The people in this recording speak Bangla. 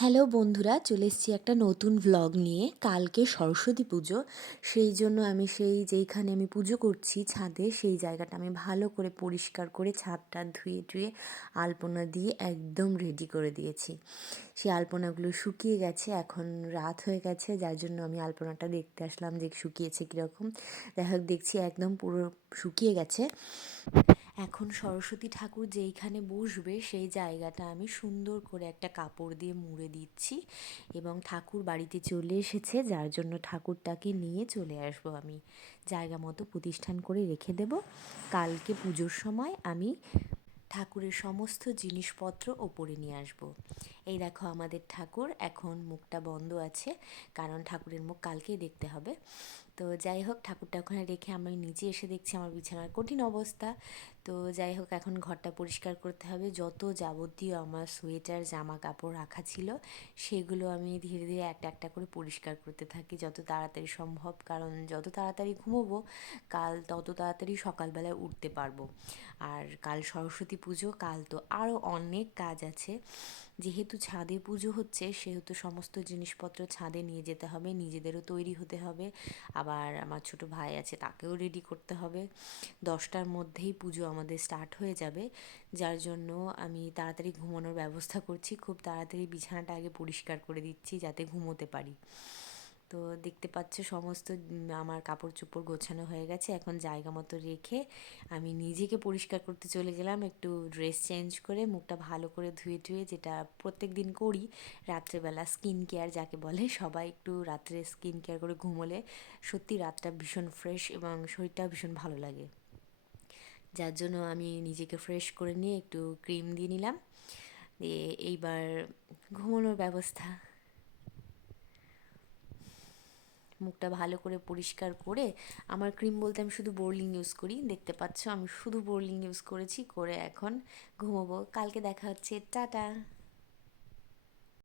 হ্যালো বন্ধুরা, চলে এসেছি একটা নতুন ভ্লগ নিয়ে। কালকে সরস্বতী পুজো, সেই জন্য আমি যেইখানে আমি পুজো করছি ছাদে, সেই জায়গাটা আমি ভালো করে পরিষ্কার করে ছাদটা ধুয়ে টুয়ে আলপনা দিয়ে একদম রেডি করে দিয়েছি। সেই আলপনাগুলো শুকিয়ে গেছে, এখন রাত হয়ে গেছে, যার জন্য আমি আলপনাটা দেখতে আসলাম যে শুকিয়েছে কীরকম। দেখা দেখছি একদম পুরো শুকিয়ে গেছে। এখন সরস্বতী ঠাকুর যেইখানে বসবে সেই জায়গাটা আমি সুন্দর করে একটা কাপড় দিয়ে মুড়ে দিচ্ছি এবং ঠাকুর বাড়িতে চলে এসেছে, যার জন্য ঠাকুরটাকে নিয়ে চলে আসবো আমি জায়গা মতো প্রতিষ্ঠান করে রেখে দেব। কালকে পুজোর সময় আমি ঠাকুরের সমস্ত জিনিসপত্র ওপরে নিয়ে আসব। এই দেখো আমাদের ঠাকুর, এখন মুখটা বন্ধ আছে কারণ ঠাকুরের মুখ কালকেই দেখতে হবে। তো যাই হোক, ঠাকুরটা ওখানে রেখে আমি নিচে এসে দেখছি আমার বিছানার কঠিন অবস্থা। তো যাই হোক, এখন ঘরটা পরিষ্কার করতে হবে। যত যাবতীয় আমার সোয়েটার জামা কাপড় রাখা ছিল সেগুলো আমি ধীরে ধীরে একটা একটা করে পরিষ্কার করতে থাকি যত তাড়াতাড়ি সম্ভব, কারণ যত তাড়াতাড়ি ঘুমোবো কাল তত তাড়াতাড়ি সকালবেলায় উঠতে পারবো। আর কাল সরস্বতী পুজো, কাল তো আরও অনেক কাজ আছে। যেহেতু ছাদে পুজো হচ্ছে সেহেতু সমস্ত জিনিসপত্র ছাদে নিয়ে যেতে হবে, নিজেদেরও তৈরি হতে হবে, আবার আমার ছোট ভাই আছে তাকেও রেডি করতে হবে। 10টার মধ্যেই পুজো আমাদের স্টার্ট হয়ে যাবে, যার জন্য আমি তাড়াতাড়ি ঘুমানোর ব্যবস্থা করছি। খুব তাড়াতাড়ি বিছানাটা আগে পরিষ্কার করে দিচ্ছি যাতে ঘুমোতে পারি। তো দেখতে পাচ্ছ সমস্ত আমার কাপড় চোপড় গোছানো হয়ে গেছে। এখন জায়গা মতো রেখে আমি নিজেকে পরিষ্কার করতে চলে গেলাম, একটু ড্রেস চেঞ্জ করে মুখটা ভালো করে ধুয়ে টুয়ে, যেটা প্রত্যেক দিন করি রাত্রেবেলা। স্কিন কেয়ার যাকে বলে, সবাই একটু রাত্রে স্কিন কেয়ার করে ঘুমোলে সত্যি রাতটা ভীষণ ফ্রেশ এবং শরীরটা ভীষণ ভালো লাগে। যার জন্য আমি নিজেকে ফ্রেশ করে নিয়ে একটু ক্রিম দিয়ে নিলাম, দিয়ে এইবার ঘুমানোর ব্যবস্থা। মুখটা ভালো করে পরিষ্কার করে, আমার ক্রিম বলতে আমি শুধু বোরলিং ইউজ করি, দেখতে পাচ্ছ আমি শুধু বোরলিং ইউজ করেছি, করে এখন ঘুমোবো। কালকে দেখা হচ্ছে, টাটা।